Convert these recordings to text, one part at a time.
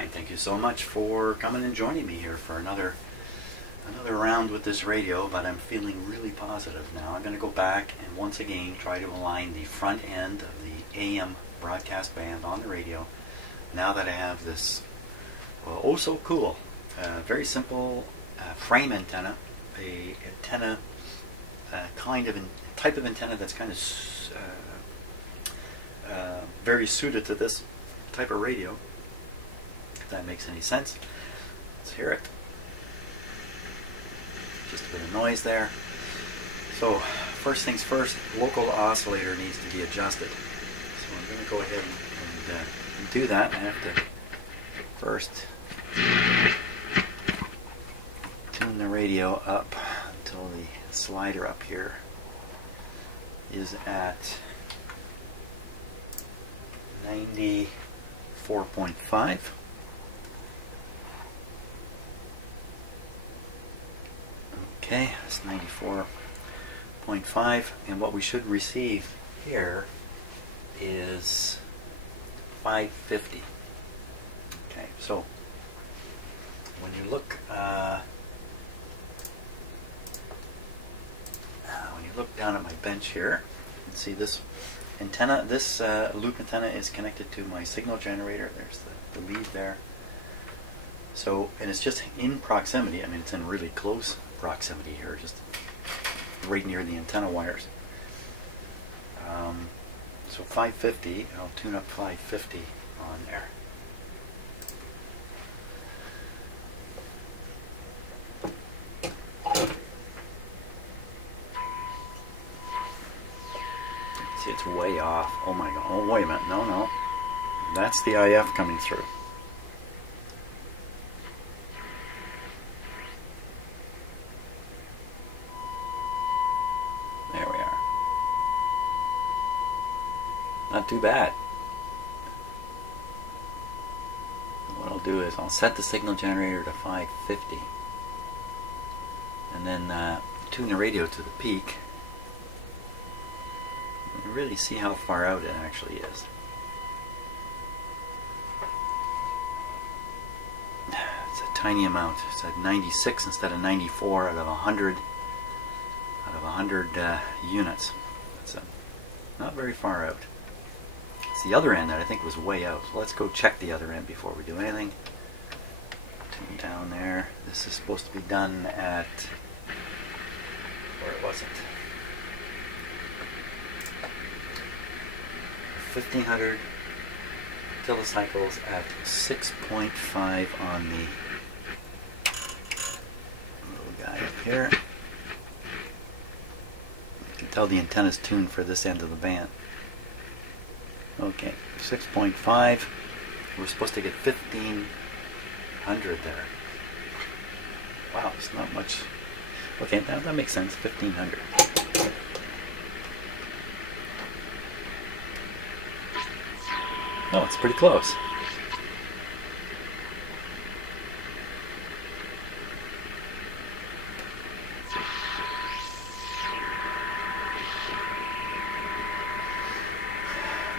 Alright, thank you so much for coming and joining me here for another round with this radio, but I'm feeling really positive now. I'm going to go back and once again try to align the front end of the AM broadcast band on the radio now that I have this oh so cool, very simple frame antenna, a antenna type of antenna that's kind of very suited to this type of radio, if that makes any sense. Let's hear it. Just a bit of noise there. So first things first, local oscillator needs to be adjusted. So I'm going to go ahead and do that. I have to first tune the radio up until the slider up here is at 94.5. Okay, that's 94.5, and what we should receive here is 550. Okay, so when you look down at my bench here, you can see this antenna. This loop antenna is connected to my signal generator. There's the lead there. So, and it's just in proximity. I mean, it's in really close proximity here, just right near the antenna wires. So 550, I'll tune up 550 on there. See, it's way off. Oh my god. Oh, wait a minute. No. That's the IF coming through. There we are. Not too bad. What I'll do is I'll set the signal generator to 550 and then tune the radio to the peak and really see how far out it actually is. It's a tiny amount. It's at 96 instead of 94 out of 100 units. That's not very far out. It's the other end that I think was way out. So let's go check the other end before we do anything. Tune down there. This is supposed to be done at, where was it? 1500 kilocycles at 6.5 on the little guy up here. You can tell the antenna's tuned for this end of the band. Okay, 6.5. We're supposed to get 1500 there. Wow, it's not much. Okay, that makes sense. 1500. Oh, it's pretty close.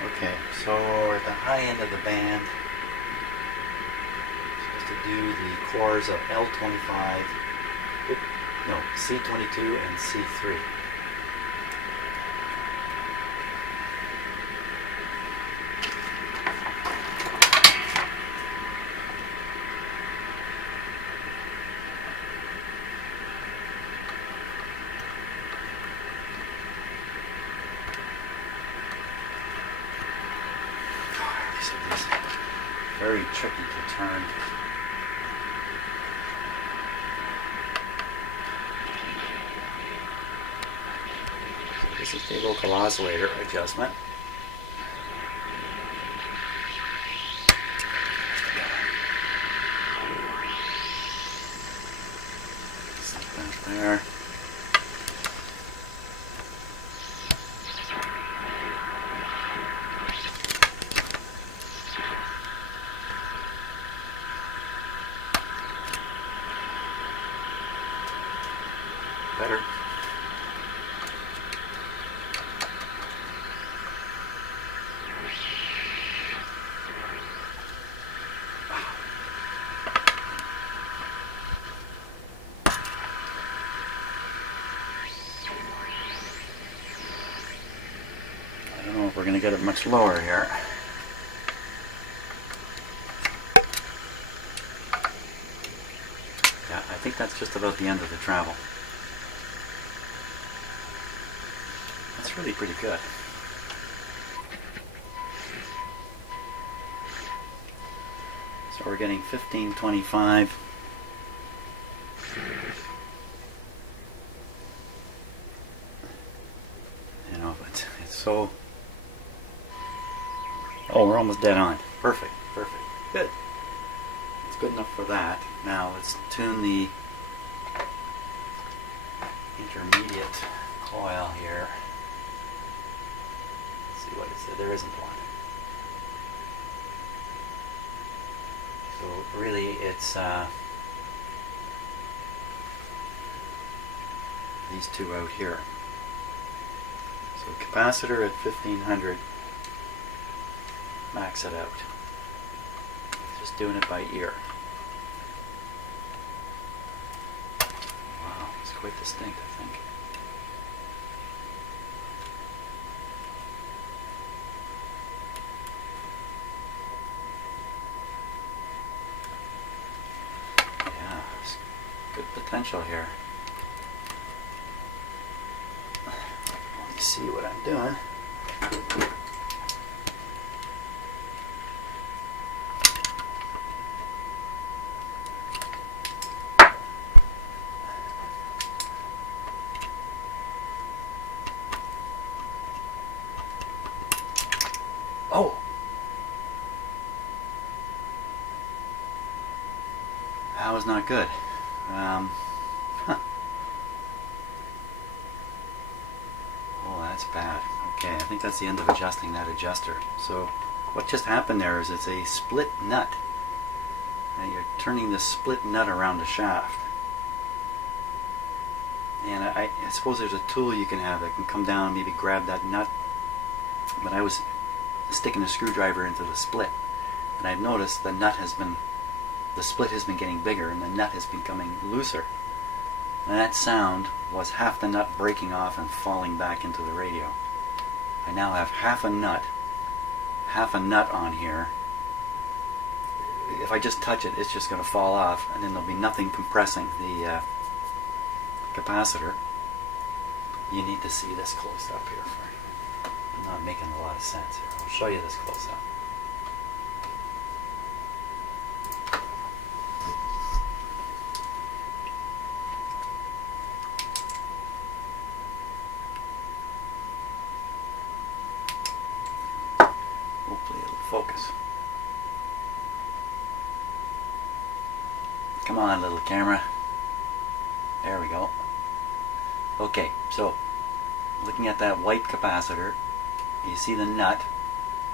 Okay, so we're at the high end of the band. Supposed to do the cores of L25, no, C22 and C3. Very tricky to turn. So this is the local oscillator adjustment. Set that there. Better. get it much lower here. Yeah, I think that's just about the end of the travel. That's really pretty good. So we're getting 1525. You know, but it's so... Oh, we're almost dead on. Perfect, perfect. Good. It's good enough for that. Now let's tune the intermediate coil here. Let's see what it said. There isn't one. So really it's these two out here. So capacitor at 1500, max it out. Just doing it by ear. Wow, it's quite distinct, I think. Yeah, it's good potential here. Let me see what I'm doing. Oh! That was not good. Huh. Oh, that's bad. Okay, I think that's the end of adjusting that adjuster. So what just happened there is it's a split nut. And you're turning this split nut around the shaft. And I suppose there's a tool you can have that can come down and maybe grab that nut. But I was sticking a screwdriver into the split, and I've noticed the split has been getting bigger and the nut has been becoming looser. And that sound was half the nut breaking off and falling back into the radio. I now have half a nut on here. If I just touch it, it's just going to fall off, and then there'll be nothing compressing the capacitor. You need to see this close up here. I'm not making a lot of sense here. I'll show you this close up. Hopefully it'll focus. Come on, little camera. There we go. Okay, so looking at that white capacitor, you see the nut,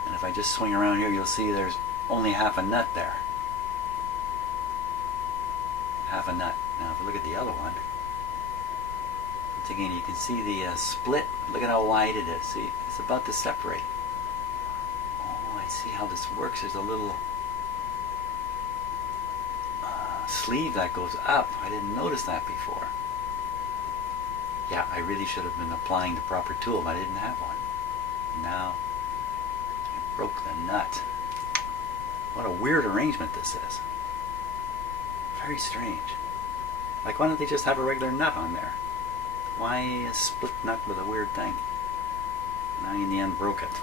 and if I just swing around here, you'll see there's only half a nut there. Half a nut. Now if we look at the other one, once again you can see the split. Look at how wide it is. See, it's about to separate. Oh, I see how this works. There's a little sleeve that goes up. I didn't notice that before. Yeah, I really should have been applying the proper tool, but I didn't have one. Now, I broke the nut. What a weird arrangement this is. Very strange. Like, why don't they just have a regular nut on there? Why a split nut with a weird thing? And I, in the end, broke it.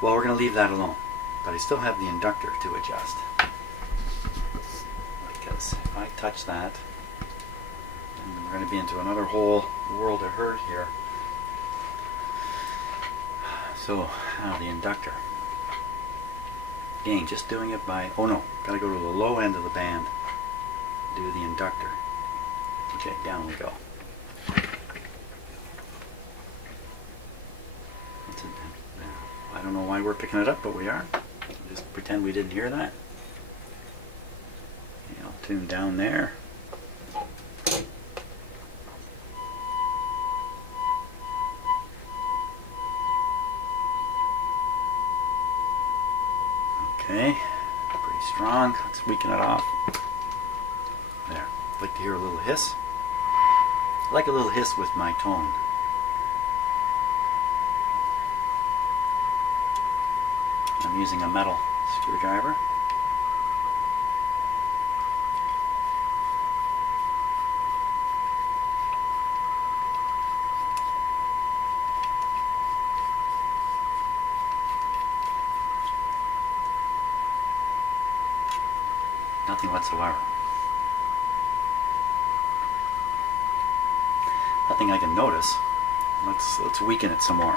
Well, we're going to leave that alone. But I still have the inductor to adjust. Because if I touch that, then we're going to be into another whole world of hurt here. So, now the inductor. Again, just doing it by... Oh no, got to go to the low end of the band. Do the inductor. Okay, down we go. I don't know why we're picking it up, but we are. Just pretend we didn't hear that. Okay, I'll tune down there. Okay, pretty strong. Let's weaken it off. There. I'd like to hear a little hiss. I like a little hiss with my tone. I'm using a metal screwdriver. Nothing whatsoever. Nothing I can notice. Let's weaken it some more.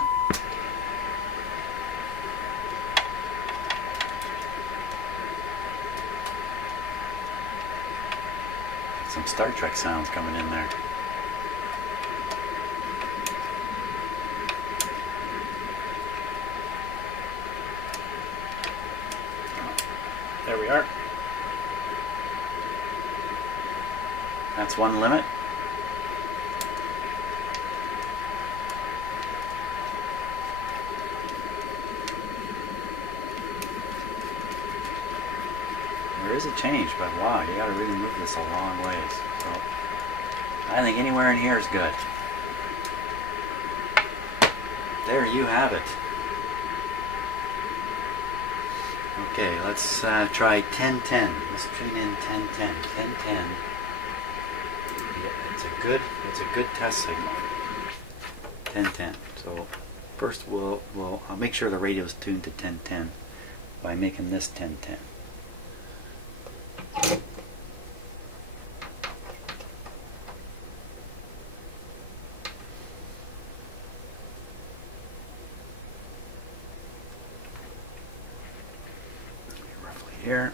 Some Star Trek sounds coming in there. There we are. That's one limit. There is a change, but wow, you gotta really move this a long ways. So I think anywhere in here is good. There you have it. Okay, let's try 1010. Let's tune in 1010. 1010. Yeah, it's a good test signal. 1010. So first I'll make sure the radio is tuned to 1010 by making this 1010. Roughly here.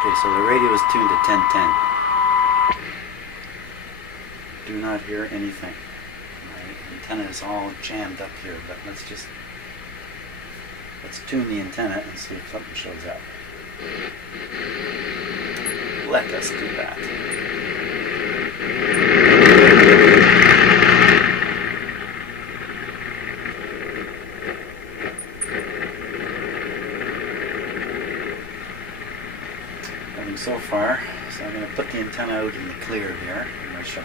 Okay, so the radio is tuned to 1010. Do not hear anything. My antenna is all jammed up here, but let's tune the antenna and see if something shows up. Let us do that. So far, so I'm going to put the antenna out in the clear here in my shot.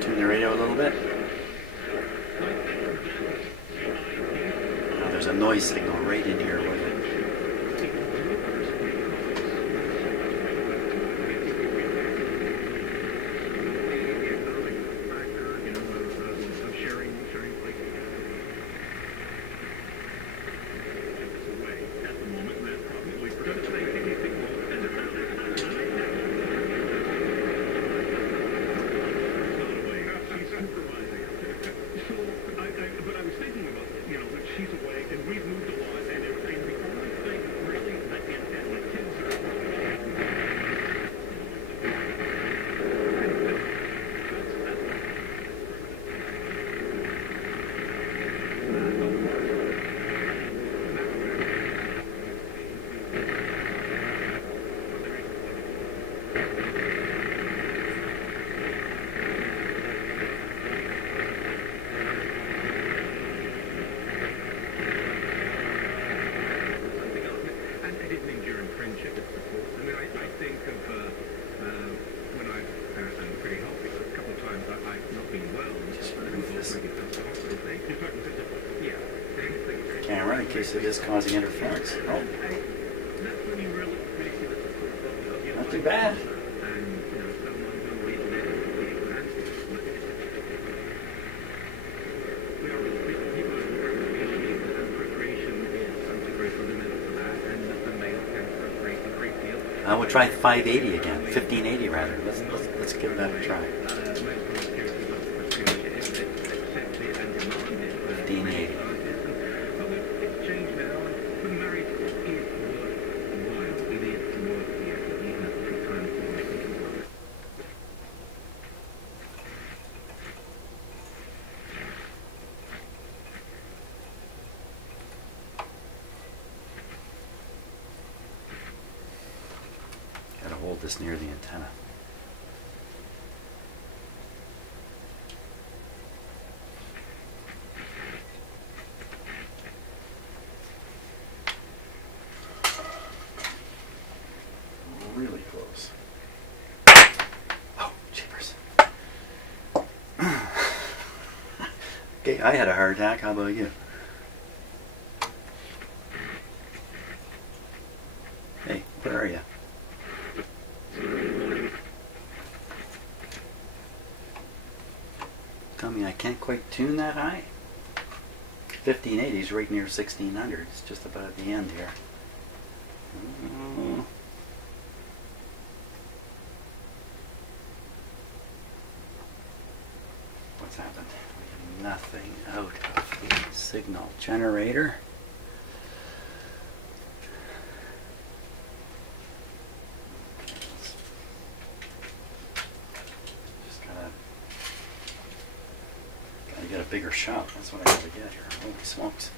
Tune the radio a little bit. There's a noise signal right in here with it. Camera in case it is causing interference. Oh. Not too bad. We'll try 580 again, 1580 rather. Let's give that a try. this near the antenna. Really close. Oh, jeepers. Okay, I had a heart attack. How about you? Hey, where are you? Tell me I can't quite tune that high? 1580 is right near 1600. It's just about at the end here. What's happened? We have nothing out of the signal generator. Get a bigger shot. That's what I gotta get here. Holy smokes.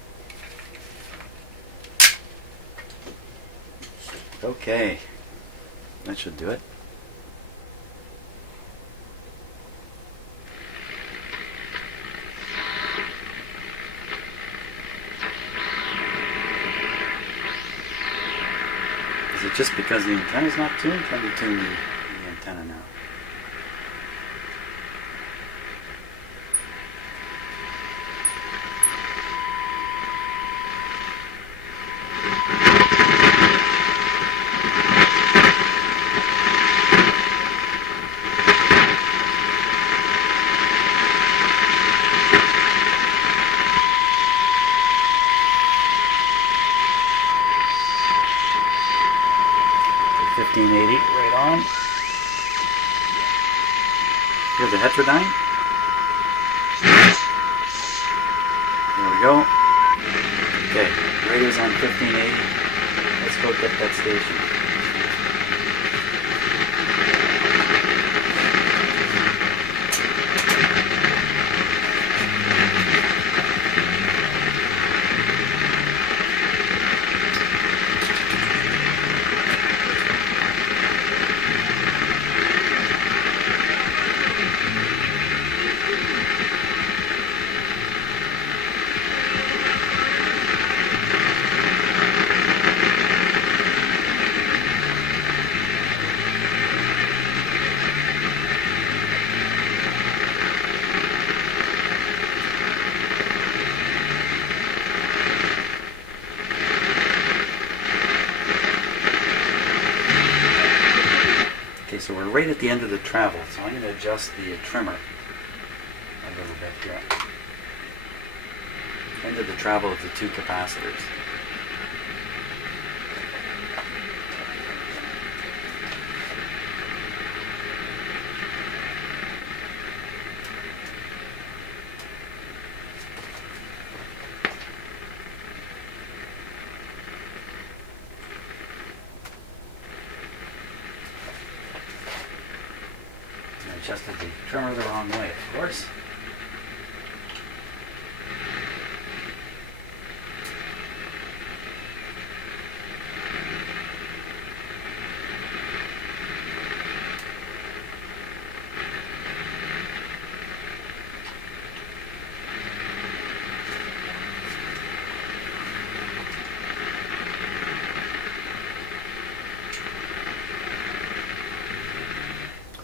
Okay. That should do it. Is it just because the antenna's not tuned? Let me tune the antenna now. Right on. Here's the heterodyne. There we go. Okay, radio's on 1580. Let's go get that station. So we're right at the end of the travel, so I'm going to adjust the trimmer a little bit here. End of the travel of the two capacitors. Adjusted the trimmer the wrong way, of course.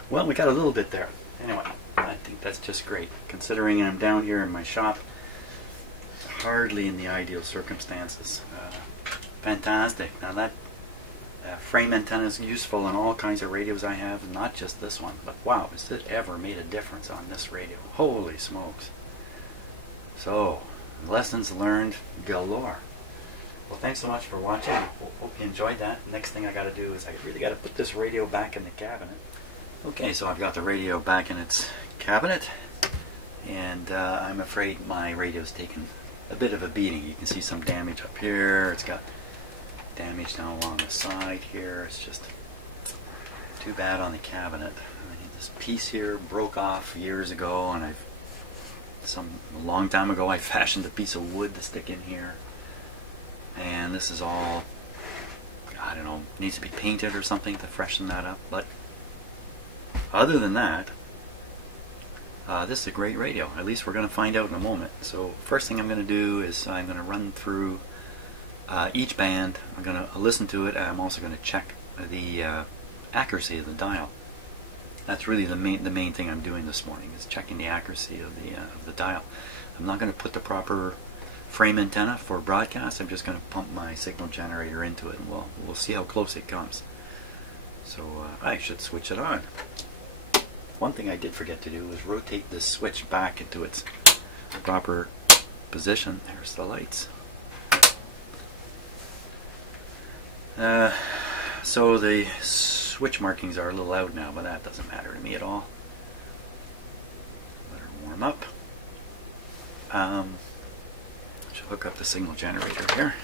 Well, we got a little bit there. Anyway, I think that's just great. Considering I'm down here in my shop, hardly in the ideal circumstances. Fantastic. Now that frame antenna is useful in all kinds of radios I have, not just this one. But wow, has it ever made a difference on this radio? Holy smokes. So, lessons learned galore. Well, thanks so much for watching. Hope you enjoyed that. Next thing I got to do is I really got to put this radio back in the cabinet. Okay, so I've got the radio back in its cabinet, and I'm afraid my radio's taken a bit of a beating. You can see some damage up here. It's got damage down along the side here. It's just too bad on the cabinet. This piece here broke off years ago, and a long time ago I fashioned a piece of wood to stick in here, and this is all I don't know, needs to be painted or something to freshen that up. But other than that, this is a great radio. At least we're going to find out in a moment. So first thing I'm going to do is I'm going to run through each band. I'm going to listen to it, and I'm also going to check the accuracy of the dial. That's really the main thing I'm doing this morning, is checking the accuracy of the dial. I'm not going to put the proper frame antenna for broadcast. I'm just going to pump my signal generator into it, and we'll see how close it comes. So I should switch it on. One thing I did forget to do was rotate this switch back into its proper position. There's the lights. So the switch markings are a little out now, but that doesn't matter to me at all. Let her warm up. I should hook up the signal generator here.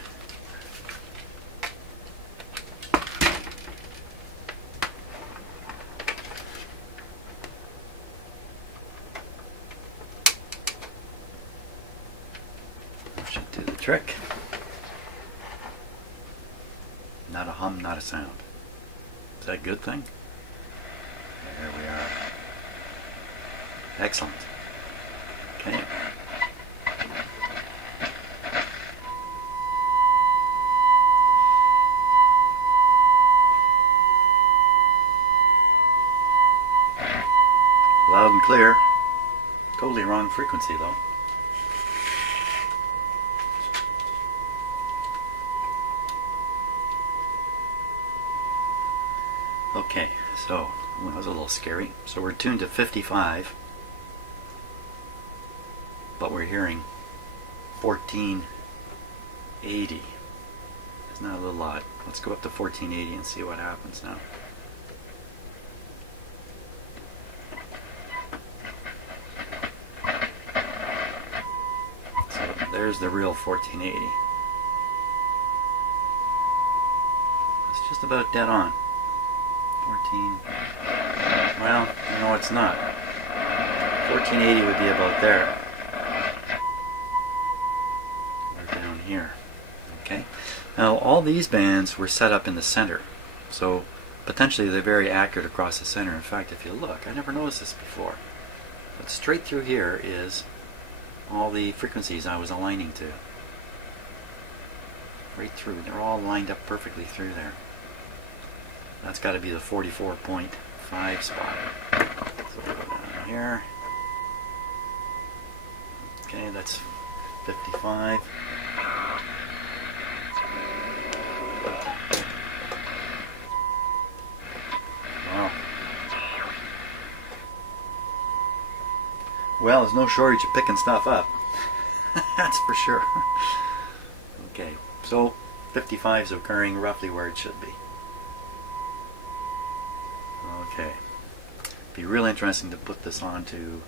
That should do the trick. Not a hum, not a sound. Is that a good thing? There we are. Excellent. Okay. Loud and clear. Totally wrong frequency though. Okay, so that was a little scary. So we're tuned to 55, but we're hearing 1480. Isn't that a little odd? Let's go up to 1480 and see what happens now. So there's the real 1480. It's just about dead on. 14. Well, no, it's not. 1480 would be about there. Or down here. Okay. Now, all these bands were set up in the center, so potentially they're very accurate across the center. In fact, if you look, I never noticed this before, but straight through here is all the frequencies I was aligning to. Right through. They're all lined up perfectly through there. That's got to be the 44.5 spot. So we'll go down here. Okay, that's 55. Wow. Well, there's no shortage of picking stuff up. That's for sure. Okay, so 55 is occurring roughly where it should be. Okay, be real interesting to put this onto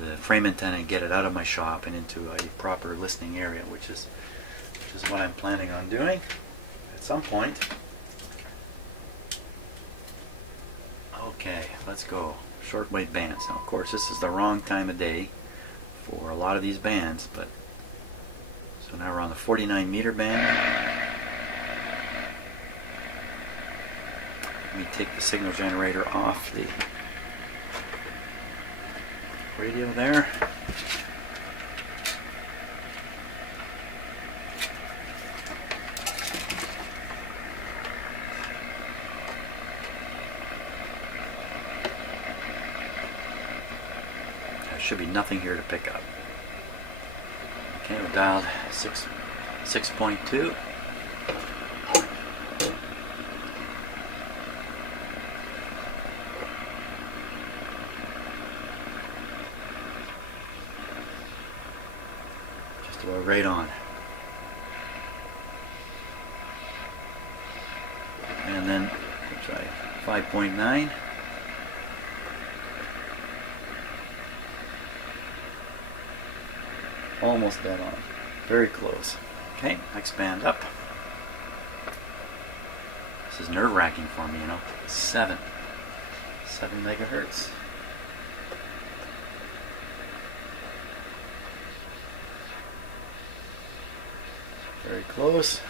the frame antenna and get it out of my shop and into a proper listening area, which is what I'm planning on doing at some point. Okay, let's go. Shortwave bands. Now, of course, this is the wrong time of day for a lot of these bands, but so now we're on the 49 meter band. Let me take the signal generator off the radio there. There should be nothing here to pick up. Okay, we're dialed 6.2. Right on. And then we'll try 5.9. Almost dead on. Very close. Okay, next band up. This is nerve-wracking for me, you know. 7 megahertz. Very close.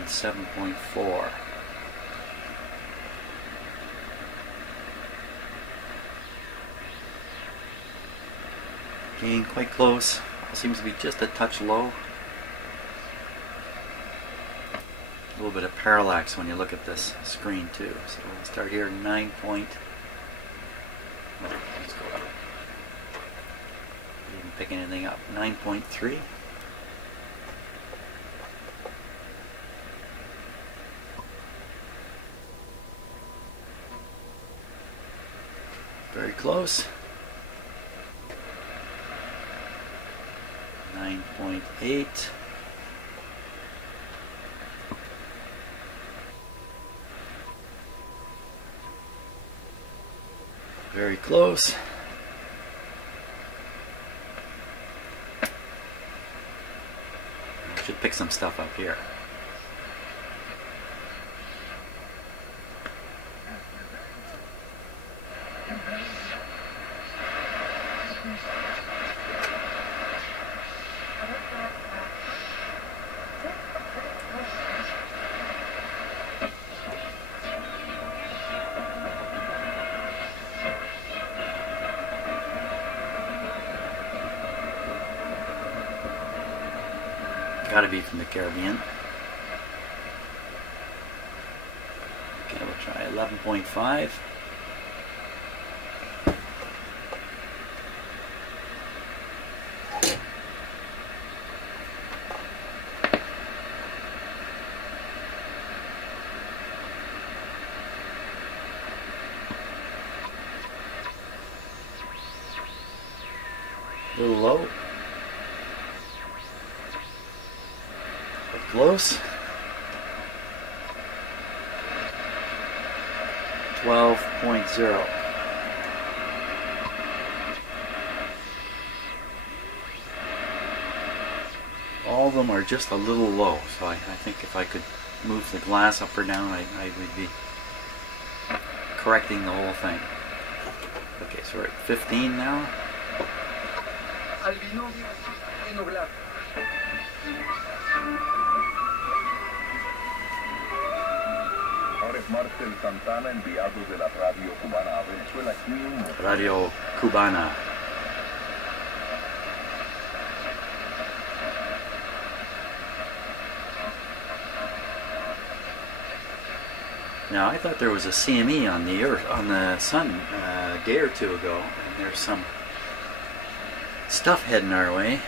end 7.4. Gain quite close. Seems to be just a touch low. A little bit of parallax when you look at this screen too. So we'll start here at 9 point. Well, let's go up. Didn't pick anything up. 9.3. Very close. 9.8. Very close. I should pick some stuff up here. Gotta be from the Caribbean. Okay, we'll try 11.5. A little low. Close. 12.0. All of them are just a little low, so I think if I could move the glass up or down, I would be correcting the whole thing. Okay, so we're at 15 now. Radio Cubana. Now I thought there was a CME on the Earth, on the Sun, a day or two ago, and there's some stuff heading our way.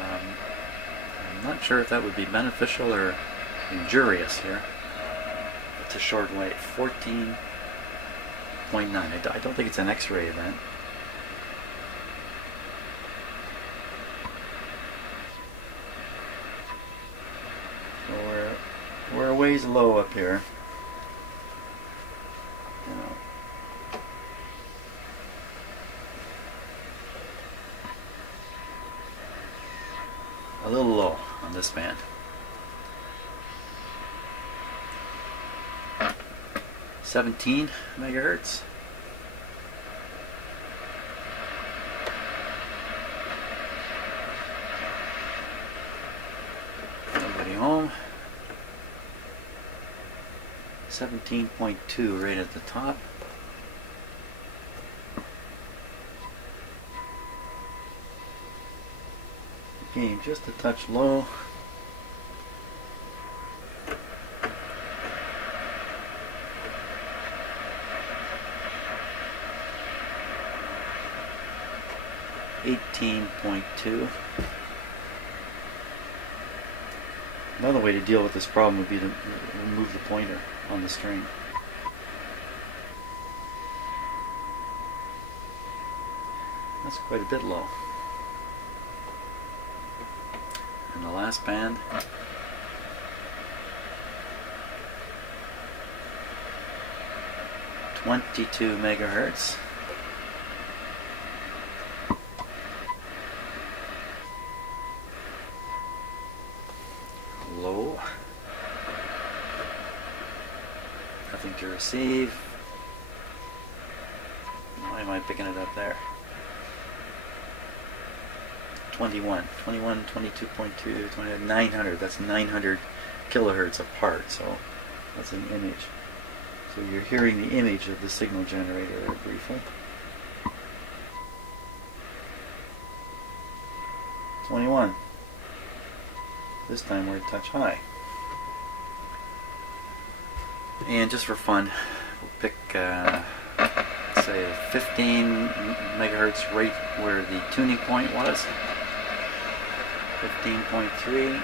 I'm not sure if that would be beneficial or injurious here. It's a shortwave, 14.9. I don't think it's an X-ray event. So we're a ways low up here. A little low on this band. $17 megahertz. Nobody home. 17.2 right at the top. Again, just a touch low. .2. Another way to deal with this problem would be to remove the pointer on the string. That's quite a bit low. And the last band. .22 megahertz. Low. Nothing to receive. Why am I picking it up there? 21, 22.2, 900. That's 900 kilohertz apart. So that's an image. So you're hearing the image of the signal generator there briefly. 21. This time we're a touch high. And just for fun, we'll pick, say, 15 megahertz right where the tuning point was. 15.3.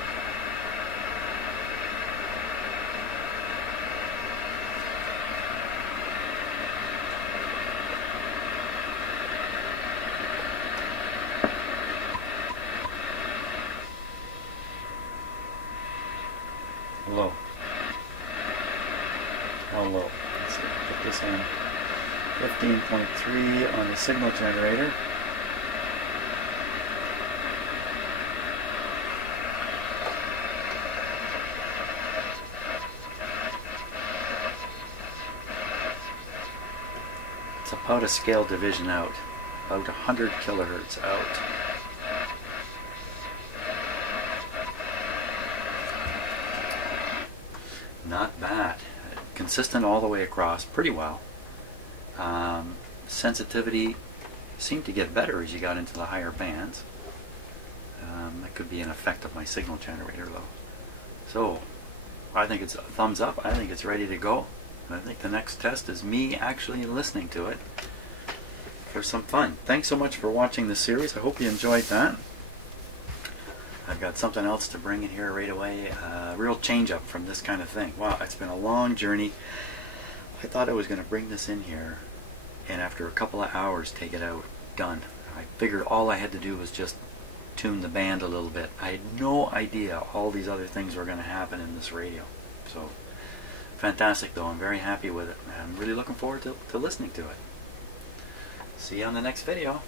Low. How low? Let's see, put this on 15.3 on the signal generator. It's about a scale division out, about 100 kilohertz out. Not bad. Consistent all the way across, pretty well. Sensitivity seemed to get better as you got into the higher bands. That could be an effect of my signal generator though. So I think it's a thumbs up. I think it's ready to go. I think the next test is me actually listening to it for some fun. Thanks so much for watching this series. I hope you enjoyed that. I've got something else to bring in here right away. Real change up from this kind of thing. Wow, it's been a long journey. I thought I was going to bring this in here and after a couple of hours take it out. Done. I figured all I had to do was just tune the band a little bit. I had no idea all these other things were going to happen in this radio. So fantastic though. I'm very happy with it. I'm really looking forward to listening to it. See you on the next video.